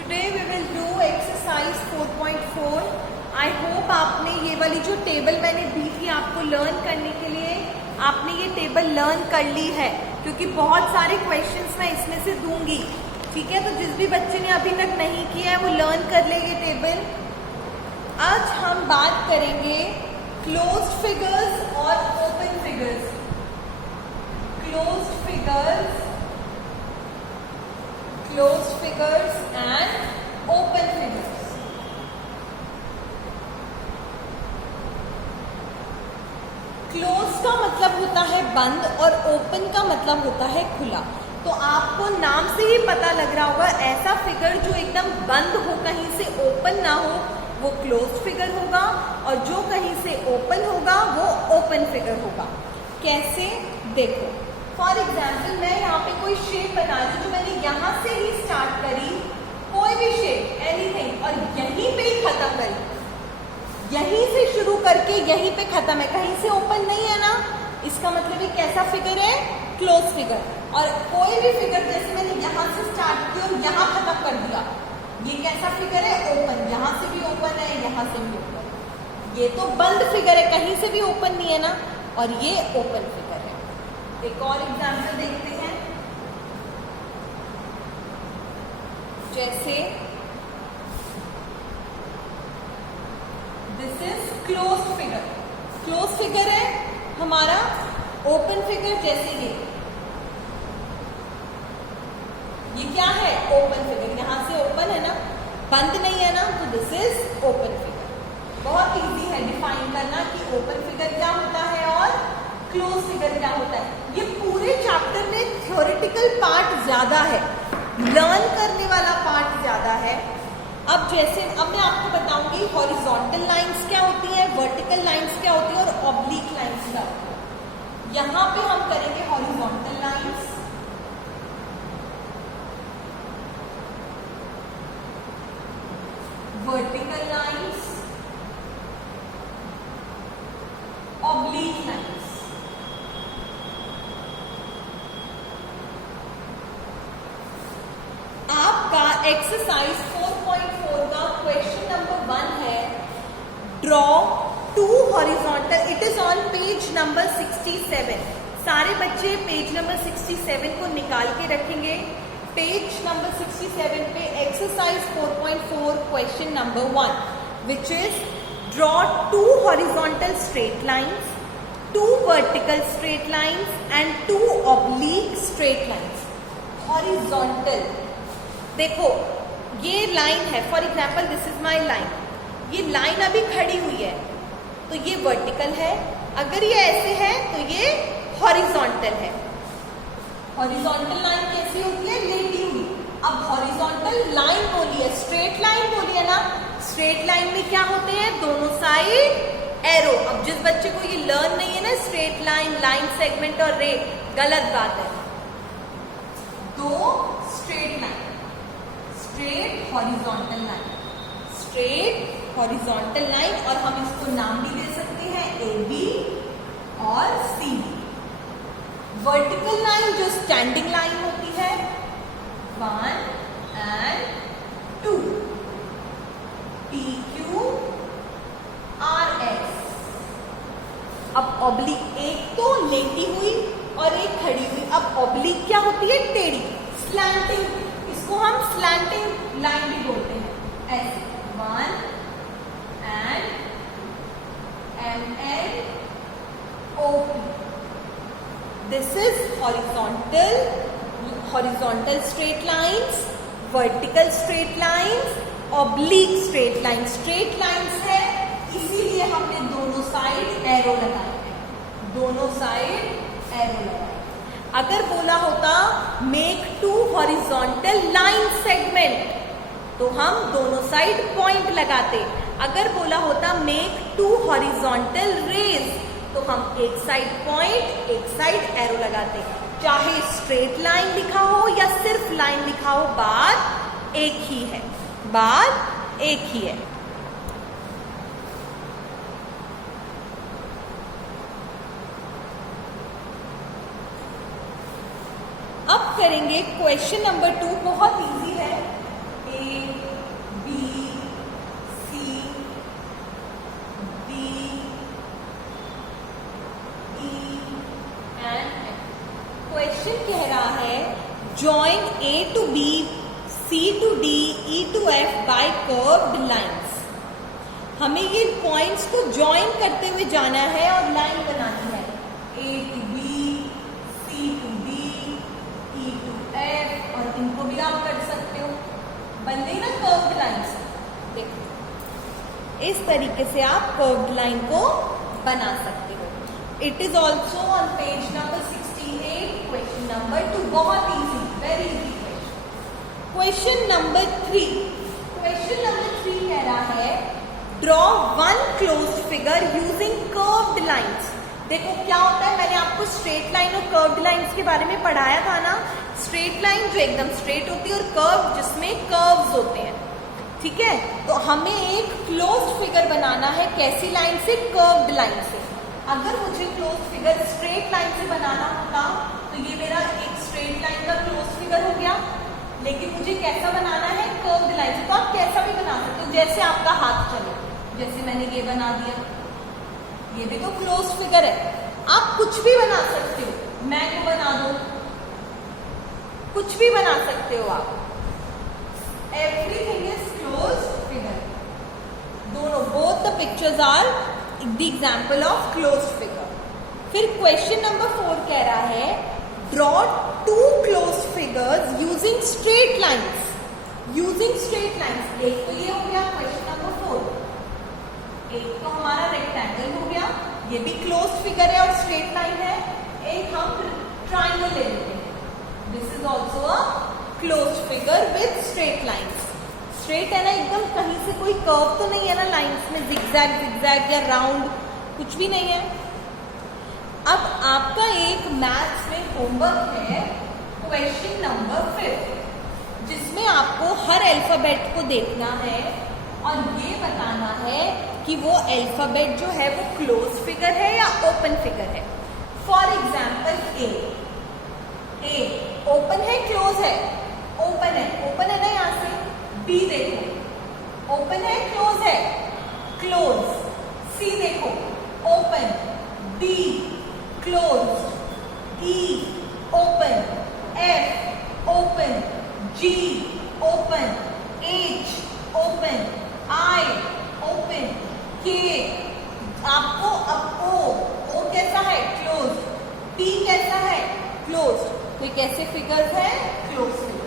Today we will do exercise 4.4। I hope आपने ये वाली जो टेबल मैंने दी थी आपको लर्न करने के लिए, आपने ये टेबल लर्न कर ली है, क्योंकि बहुत सारे क्वेश्चंस मैं इसमें से दूंगी। ठीक है, तो जिस भी बच्चे ने अभी तक नहीं किया है वो लर्न कर ले ये टेबल। आज हम बात करेंगे क्लोज्ड फिगर्स और open figures. Closed figures and open figures. Close का मतलब होता है बंद और ओपन का मतलब होता है खुला। तो आपको नाम से ही पता लग रहा होगा, ऐसा फिगर जो एकदम बंद हो, कहीं से ओपन ना हो, वो क्लोज्ड फिगर होगा, और जो कहीं से ओपन होगा वो ओपन फिगर होगा। कैसे, देखो फॉर एग्जाम्पल मैं यहाँ पे कोई शेप बना रही हूँ, जो मैंने यहाँ से ही स्टार्ट करी, कोई भी शेप एनीथिंग, और यहीं पे ही खत्म करी। यहीं से शुरू करके यहीं पे खत्म है, कहीं से ओपन नहीं है ना, इसका मतलब ये कैसा फिगर है, क्लोज फिगर। और कोई भी फिगर जैसे मैंने यहाँ से स्टार्ट किया और यहाँ खत्म कर दिया, ये कैसा फिगर है, ओपन। यहाँ से भी ओपन है, यहाँ से भी ओपन। ये तो बंद फिगर है, कहीं से भी ओपन नहीं है ना, और ये ओपन फिगर है। एक और एग्जाम्पल देखते हैं, जैसे this is close figure. Close figure है हमारा, ओपन फिगर जैसे ये क्या है, ओपन फिगर। यहां से ओपन है ना, बंद नहीं है ना, तो दिस इज ओपन फिगर। बहुत इजी है डिफाइन करना कि ओपन फिगर क्या होता है और क्लोज फिगर क्या होता है। ये पूरे चैप्टर में थ्योरेटिकल पार्ट ज्यादा है, लर्न करने वाला पार्ट ज्यादा है। अब जैसे अब मैं आपको बताऊंगी हॉरिजॉन्टल लाइंस क्या होती है, वर्टिकल लाइंस क्या होती है, और ऑब्लिक लाइंस क्या होती है। यहां पे हम करेंगे horizontal lines, vertical lines, oblique lines. आपका एक्सरसाइज 4.4 का क्वेश्चन नंबर 1 है, draw 2 horizontal. It is on page number 67। सारे बच्चे पेज नंबर 67 को निकाल के रखेंगे। पेज नंबर 67 पे exercise 4.4 question number 1, which is draw 2 horizontal straight lines, 2 vertical straight lines and 2 oblique straight lines. Horizontal, देखो ये लाइन है, for example this is my line. ये लाइन अभी खड़ी हुई है तो ये वर्टिकल है, अगर ये ऐसे है तो ये हॉरिजॉन्टल है। हॉरिजॉन्टल लाइन कैसी होती है, लेटी हुई। अब हॉरिजॉन्टल लाइन बोली है, स्ट्रेट लाइन बोली है ना, स्ट्रेट लाइन में क्या होते हैं, दोनों साइड एरो। अब जिस बच्चे को ये लर्न नहीं है ना, स्ट्रेट लाइन, लाइन सेगमेंट और रे, गलत बात है। दो straight line, straight horizontal line, straight horizontal line, और हम इसको नाम भी दे सकते हैं ए बी और सी बी। वर्टिकल लाइन जो स्टैंडिंग लाइन होती है, 1 and 2, P Q R S. अब ऑब्लिक, एक तो लेटी हुई और एक खड़ी हुई। अब ऑब्लिक क्या होती है, टेढ़ी, स्लैंटिंग। इसको हम स्लैंटिंग लाइन भी बोलते हैं, ऐसे 1 and M N O P. This is horizontal, horizontal straight lines, vertical straight lines, oblique straight line. Straight lines है इसीलिए हमने दोनों साइड एरो लगाए हैं, दोनों साइड एरो लगाए। अगर बोला होता मेक 2 हॉरिजॉन्टल लाइन सेगमेंट, तो हम दोनों साइड पॉइंट लगाते। अगर बोला होता मेक 2 हॉरिजॉन्टल रेज, तो हम एक साइड पॉइंट, एक साइड एरो लगाते। चाहे स्ट्रेट लाइन लिखा हो या सिर्फ लाइन लिखा हो, बात एक ही है, बात एक ही है। अब करेंगे क्वेश्चन नंबर 2, बहुत इजी है। join A to B, C to D, E to F by curved lines. हमें ये पॉइंट्स को ज्वाइन करते हुए जाना है और लाइन बनानी है. A to B, C to D, E to F, और इनको भी आप कर सकते हो. बन गई ना कर्व्ड लाइंस. देखो इस तरीके से आप कर्व्ड लाइन को बना सकते हो. It is also on page number 68, question number 2. बहुत easy, very easy question. Question number 3. Question number 3 कह रहा है draw one closed figure using curved lines. देखो क्या होता है, मैंने आपको स्ट्रेट लाइन और कर्व्ड लाइंस के बारे में पढ़ाया था ना. स्ट्रेट लाइन जो एकदम स्ट्रेट होती है और कर्व जिसमें कर्व्स होते हैं. ठीक है, तो हमें एक क्लोज्ड फिगर बनाना है. कैसी लाइन से? कर्व्ड लाइन से. अगर मुझे क्लोज्ड फिगर स्ट्रेट लाइन से बनाना होता तो ये मेरा एक स्ट्रेट लाइन का क्लोज्ड फिगर हो गया. लेकिन मुझे कैसा बनाना है? कर्व्ड लाइन से. तो आप कैसा भी बना सकते हो, जैसे आपका हाथ चले. जैसे मैंने ये बना दिया, ये भी तो क्लोज्ड फिगर है. आप कुछ भी बना सकते हो. मैं को बना दो, कुछ भी बना सकते हो आप. Everything is closed figure. दोनों, both the pictures are the example of closed figure. फिर क्वेश्चन नंबर 4 कह रहा है draw two closed figures using straight lines. Using straight lines. एक तो ये हो गया क्वेश्चन नंबर 4. एक तो हमारा रेक्टेंगल हो गया, ये भी क्लोज्ड फिगर है और स्ट्रेट लाइन है. एक हम ट्राइंगल ले लेते हैं. This is also a closed figure with straight lines. Straight है ना एकदम, कहीं से कोई कर्व तो नहीं है ना लाइंस में, जिगजैग जिगजैग या राउंड कुछ भी नहीं है. अब आपका एक मैथ्स में होमवर्क है क्वेश्चन नंबर 5, जिसमें आपको हर अल्फाबेट को देखना है और ये बताना है कि वो अल्फाबेट जो है वो क्लोज फिगर है या ओपन फिगर है. फॉर एग्जाम्पल ए ओपन है क्लोज है? ओपन है. ओपन है ना यहाँ से. बी देखो ओपन है क्लोज है? क्लोज. सी देखो open. D close. E open. F open. G open. H open. I open. के आपको अब ओ कैसा है? क्लोज. टी कैसा है? क्लोज. तो कैसे फिगर्स है? Close figure.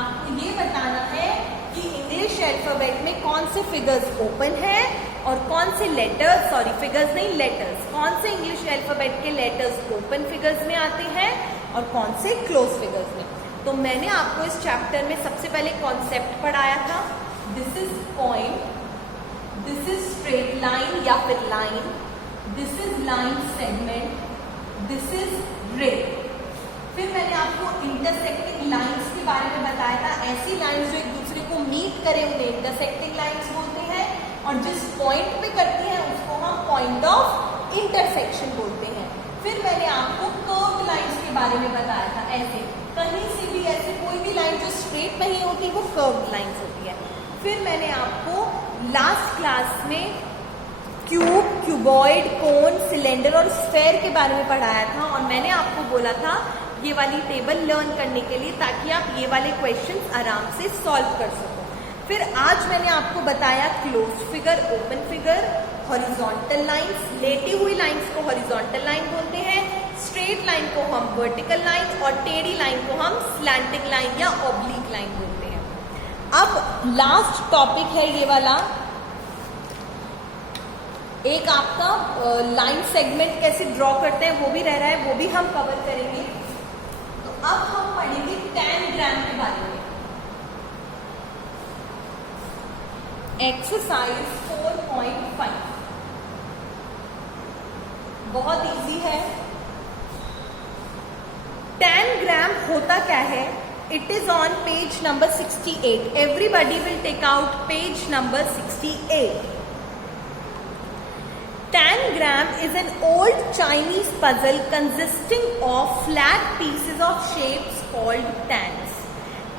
आपको ये बताना है कि इंग्लिश अल्फाबेट में कौन से फिगर्स ओपन है और कौन से लेटर्स, सॉरी फिगर्स नहीं लेटर्स, कौन से इंग्लिश अल्फाबेट के लेटर्स ओपन फिगर्स में आते हैं और कौन से क्लोज फिगर्स में. तो मैंने आपको इस चैप्टर में सबसे पहले कॉन्सेप्ट पढ़ाया था. This is point, this is straight line या फिर line, this is line segment, this is रे. फिर मैंने आपको इंटरसेक्टिंग लाइंस के बारे में बताया था. ऐसी लाइंस जो एक दूसरे को मीट करें उन्हें इंटरसेक्टिंग लाइंस बोलते हैं, और जिस पॉइंट पे करती हैं उसको हम पॉइंट ऑफ इंटरसेक्शन बोलते हैं. फिर मैंने आपको कर्व्ड लाइंस के बारे में बताया था. ऐसे कहीं से भी ऐसे कोई भी लाइन जो स्ट्रेट नहीं होती वो कर्व्ड लाइंस होती है. फिर मैंने आपको लास्ट क्लास में क्यूब, क्यूबॉइड, कोन, सिलेंडर और स्फेयर के बारे में पढ़ाया था, और मैंने आपको बोला था ये वाली टेबल लर्न करने के लिए, ताकि आप ये वाले क्वेश्चंस आराम से सॉल्व कर सको. फिर आज मैंने आपको बताया closed figure, open figure, horizontal lines. लेटी हुई लाइंस को हॉरिजॉन्टल लाइन बोलते हैं, स्ट्रेट लाइन को हम वर्टिकल लाइन और टेढ़ी लाइन को हम स्लैंटिंग लाइन या ऑब्लिक लाइन बोलते हैं. अब लास्ट टॉपिक है ये वाला, एक आपका लाइन सेगमेंट कैसे ड्रॉ करते हैं वो भी रह रहा है, वो भी हम कवर करेंगे. तो अब हम पढ़ेंगे टैनग्राम के बारे में. एक्सरसाइज 4.5 बहुत इजी है. टैनग्राम होता क्या है? It is on page number 68. Everybody will take out page number 68. Tangram is an old Chinese puzzle consisting of flat pieces of shapes called tans.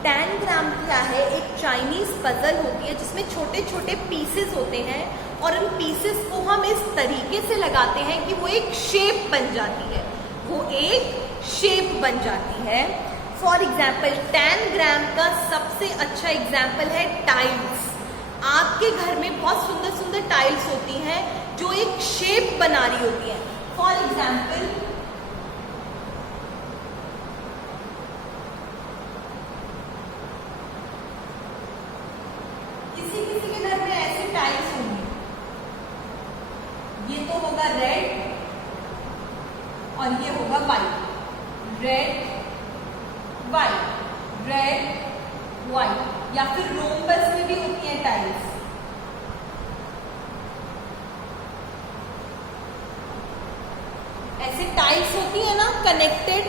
Tangram क्या है? एक चाइनीज पजल होती है जिसमें छोटे छोटे पीसेस होते हैं, और उन पीसेस को हम इस तरीके से लगाते हैं कि वो एक शेप बन जाती है. वो एक शेप बन जाती है. फॉर एग्जाम्पल 10 ग्राम का सबसे अच्छा एग्जाम्पल है टाइल्स। आपके घर में बहुत सुंदर सुंदर टाइल्स होती हैं जो एक शेप बना रही होती है। फॉर एग्जाम्पल किसी किसी के घर में ऐसे टाइल्स होंगी, ये तो होगा रेड और ये होगा white, red white, red white, या फिर रोम्बस में भी होती है टाइल्स। ऐसे टाइल्स होती है ना, कनेक्टेड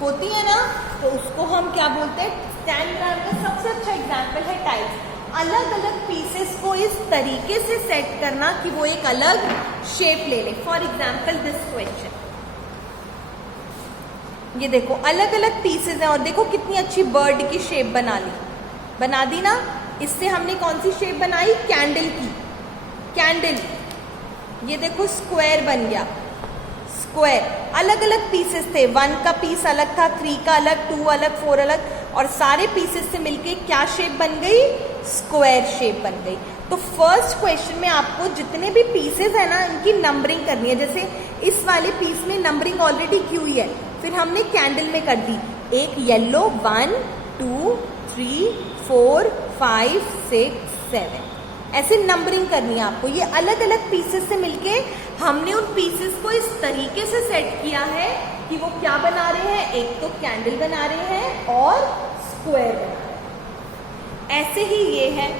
होती है ना, तो उसको हम क्या बोलते हैं? 10 ग्राम का सबसे अच्छा एग्जाम्पल है टाइल्स। अलग अलग पीसेस को इस तरीके से सेट करना कि वो एक अलग शेप ले ले। फॉर एग्जाम्पल दिस क्वेश्चन, ये देखो अलग अलग पीसेस हैं और देखो कितनी अच्छी बर्ड की शेप बना दी ना। इससे हमने कौन सी शेप बनाई? कैंडल की। कैंडल, ये देखो स्क्वायर बन गया, स्क्वायर। अलग अलग पीसेस थे, 1 का पीस अलग था, 3 का अलग, 2 अलग, 4 अलग, और सारे पीसेस से मिलके क्या शेप बन गई? स्क्वायर शेप बन गई। तो फर्स्ट क्वेश्चन में आपको जितने भी पीसेस है ना, इनकी नंबरिंग करनी है। जैसे इस वाले पीस में नंबरिंग ऑलरेडी की हुई है, फिर हमने कैंडल में कर दी। एक येलो 1 2 3 4 5 6 7, ऐसे नंबरिंग करनी है आपको। ये अलग अलग पीसेस से मिलके हमने उन पीसेस को इस तरीके से सेट किया है कि वो क्या बना रहे हैं? एक तो कैंडल बना रहे हैं और स्क्वायर बना रहे हैं। ऐसे ही ये है,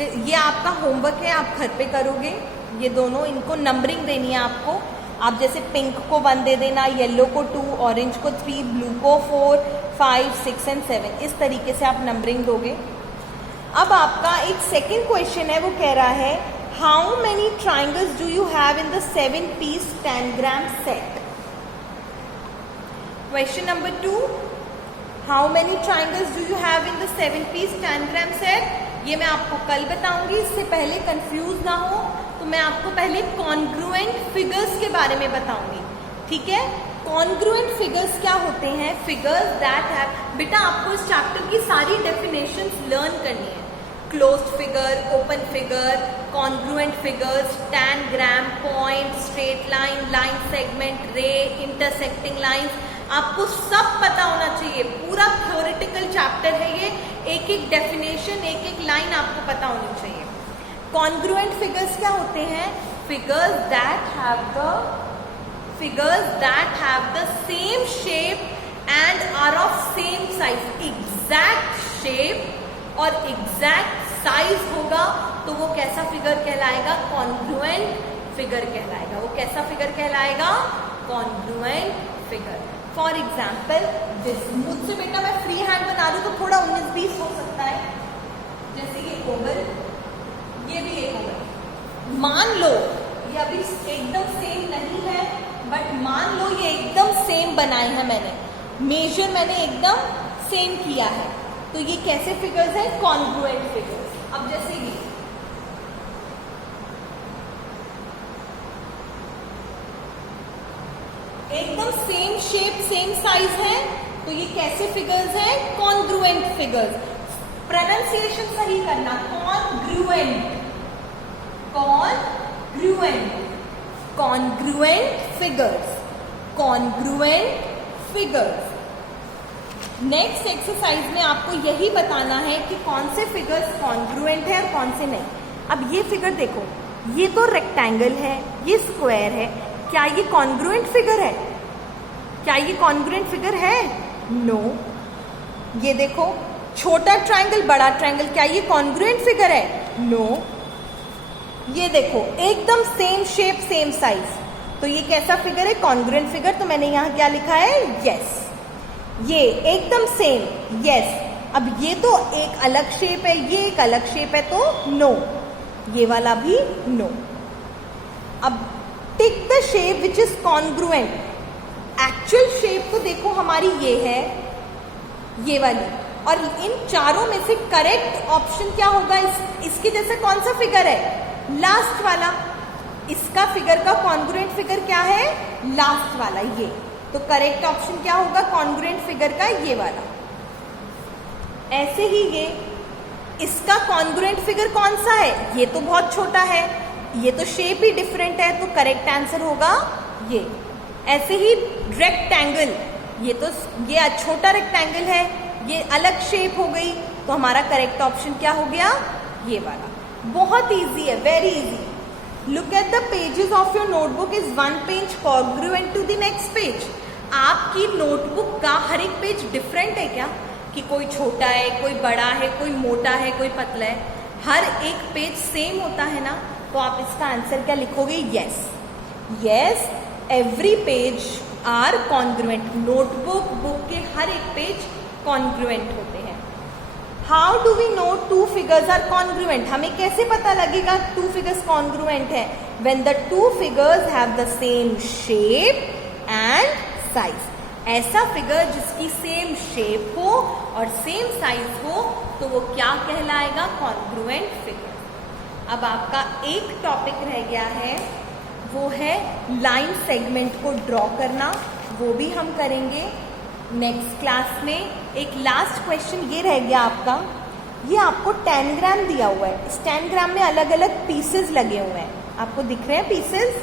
ये आपका होमवर्क है, आप घर पे करोगे। ये दोनों, इनको नंबरिंग देनी है आपको। आप जैसे पिंक को 1 दे देना, येलो को 2, ऑरेंज को 3, ब्लू को 4 5 6 एंड 7, इस तरीके से आप नंबरिंग दोगे। अब आपका एक सेकेंड क्वेश्चन है, वो कह रहा है how many triangles do you have in the 7 piece 10 gram set. Question number 2, how many triangles do you have in the 7 piece 10 gram set. ये मैं आपको कल बताऊंगी। इससे पहले कंफ्यूज ना हो तो मैं आपको पहले कॉन्ग्रुएंट फिगर्स के बारे में बताऊंगी, ठीक है? कॉन्ग्रुएंट फिगर्स क्या होते हैं? फिगर्स दैट हैव, बेटा आपको इस चैप्टर की सारी डेफिनेशंस लर्न करनी है। Closed figure, open figure, congruent figures, tangram, point, straight line, line segment, ray, intersecting lines, आपको सब पता होना चाहिए। पूरा थ्योरेटिकल चैप्टर है ये, एक एक डेफिनेशन, एक एक लाइन आपको पता होनी चाहिए। कॉन्ग्रुएंट फिगर्स क्या होते हैं? Figures that have the same shape and are of same size. Exact shape और एग्जैक्ट साइज होगा तो वो कैसा फिगर कहलाएगा? कॉन्ग्रुएंट फिगर कहलाएगा। वो कैसा फिगर कहलाएगा? Congruent figure. For example this, मुझसे बेटा मैं फ्री हैंड बना लूं तो थोड़ा 19-20 हो सकता है। जैसे ये ओवल, ये भी एक ओवल। मान लो ये अभी एकदम सेम नहीं है, बट मान लो ये एकदम सेम बनाए हैं मैंने, मेजर मैंने एकदम सेम किया है, तो ये कैसे फिगर्स हैं? Congruent figures. अब जैसे ये एकदम सेम शेप, सेम साइज है, तो ये कैसे फिगर्स हैं? Congruent figures. प्रोनाउंसिएशन सही करना, congruent, congruent, congruent figures, congruent figures. Next exercise में आपको यही बताना है कि कौन से फिगर्स कॉन्ग्रुएंट है और कौन से नहीं। अब ये फिगर देखो, ये तो रेक्टेंगल है, ये स्क्वायर है, क्या ये कॉन्ग्रुएंट फिगर है? क्या ये कॉन्ग्रुएंट फिगर है? नो। ये देखो, छोटा ट्रायंगल, बड़ा ट्रायंगल, क्या ये कॉन्ग्रुएंट फिगर है? नो। ये देखो एकदम सेम शेप, सेम साइज, तो ये कैसा फिगर है? Congruent figure. तो मैंने यहाँ क्या लिखा है? यस। ये एकदम सेम, यस। अब ये तो एक अलग शेप है, ये एक अलग शेप है, तो नो। ये वाला भी नो। अब tick the shape which is congruent. Actual shape तो देखो हमारी ये है, ये वाली, और इन चारों में से करेक्ट ऑप्शन क्या होगा? इसके जैसे कौन सा फिगर है? लास्ट वाला। इसका फिगर का कॉन्ग्रुएंट फिगर क्या है? लास्ट वाला, ये। तो करेक्ट ऑप्शन क्या होगा कॉन्ग्रुएंट फिगर का, ये वाला। ऐसे ही ये इसका कॉन्ग्रुएंट फिगर कौन सा है, ये तो बहुत छोटा है, ये तो शेप ही डिफरेंट है, तो करेक्ट आंसर होगा ये। ऐसे ही रेक्टेंगल, ये छोटा रेक्टेंगल है, ये अलग शेप हो गई, तो हमारा करेक्ट ऑप्शन क्या हो गया, ये वाला। बहुत इजी है, very easy. Look at the pages of your notebook, is one page congruent to the next page. आपकी नोटबुक का हर एक पेज डिफरेंट है क्या, कि कोई छोटा है, कोई बड़ा है, कोई मोटा है, कोई पतला है, हर एक पेज सेम होता है ना, तो आप इसका आंसर क्या लिखोगे, yes. Yes, every page are congruent. Notebook book के हर एक पेज कॉन्ग्रुएंट होते हैं। How do we know two figures are congruent, हमें कैसे पता लगेगा टू फिगर्स कॉन्ग्रुएंट है, when the two figures have the same shape and size. ऐसा फिगर जिसकी सेम शेप हो और सेम साइज हो, तो वो क्या कहलाएगा, कॉन्ग्रुएंट फिगर। अब आपका एक टॉपिक रह गया है, वो है लाइन सेगमेंट को ड्रॉ करना, वो भी हम करेंगे नेक्स्ट क्लास में। एक लास्ट क्वेश्चन ये रह गया आपका, ये आपको टेनग्राम दिया हुआ है, इस टेनग्राम में अलग अलग पीसेस लगे हुए हैं, आपको दिख रहे हैं पीसेस,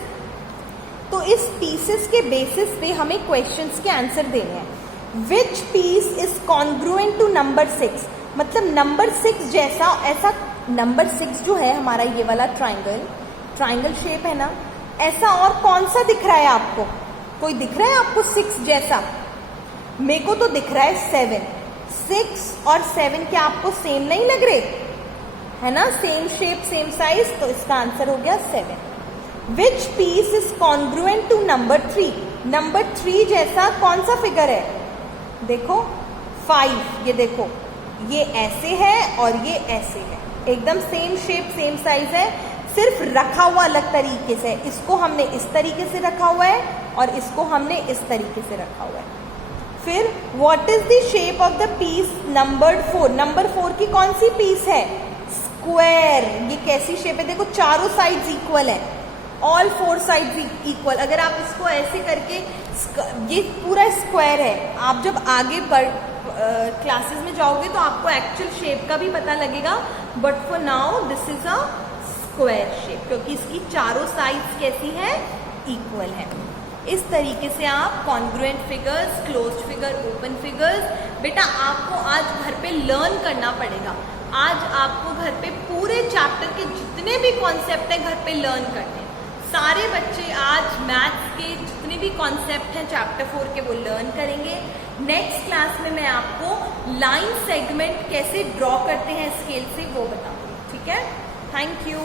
तो इस पीसेस के बेसिस पे हमें क्वेश्चंस के आंसर देने हैं। Which piece is congruent to number 6, मतलब नंबर 6 जैसा, ऐसा नंबर 6 जो है हमारा ये वाला ट्राइंगल शेप है ना, ऐसा और कौन सा दिख रहा है आपको, कोई दिख रहा है आपको 6 जैसा? मेरे को तो दिख रहा है 7। 6 और 7 क्या आपको सेम नहीं लग रहे, है ना, सेम शेप सेम साइज, तो इसका आंसर हो गया 7। Which piece is congruent to number 3, number 3 जैसा कौन सा फिगर है, देखो 5, ये देखो, ये ऐसे है और ये ऐसे है, एकदम सेम शेप सेम साइज है, सिर्फ रखा हुआ अलग तरीके से। इसको हमने इस तरीके से रखा हुआ है और इसको हमने इस तरीके से रखा हुआ है। फिर what is the shape of the piece number 4, number 4 की कौन सी पीस है, स्क्वायर। ये कैसी शेप है, देखो चारों साइड्स इक्वल है, ऑल 4 साइड्स इक्वल। अगर आप इसको ऐसे करके, ये पूरा स्क्वायर है, आप जब आगे क्लासेस में जाओगे तो आपको एक्चुअल शेप का भी पता लगेगा, but for now this is a square shape, क्योंकि इसकी चारों साइड्स कैसी है, इक्वल है। इस तरीके से आप congruent figures, closed figure, open figures, बेटा आपको आज घर पे लर्न करना पड़ेगा। आज आपको घर पे पूरे चैप्टर के जितने भी कॉन्सेप्ट हैं घर पे लर्न करने हैं। सारे बच्चे आज मैथ्स के जितने भी कॉन्सेप्ट हैं चैप्टर 4 के वो लर्न करेंगे। नेक्स्ट क्लास में मैं आपको लाइन सेगमेंट कैसे ड्रॉ करते हैं स्केल से वो बताऊंगी, ठीक है। Thank you.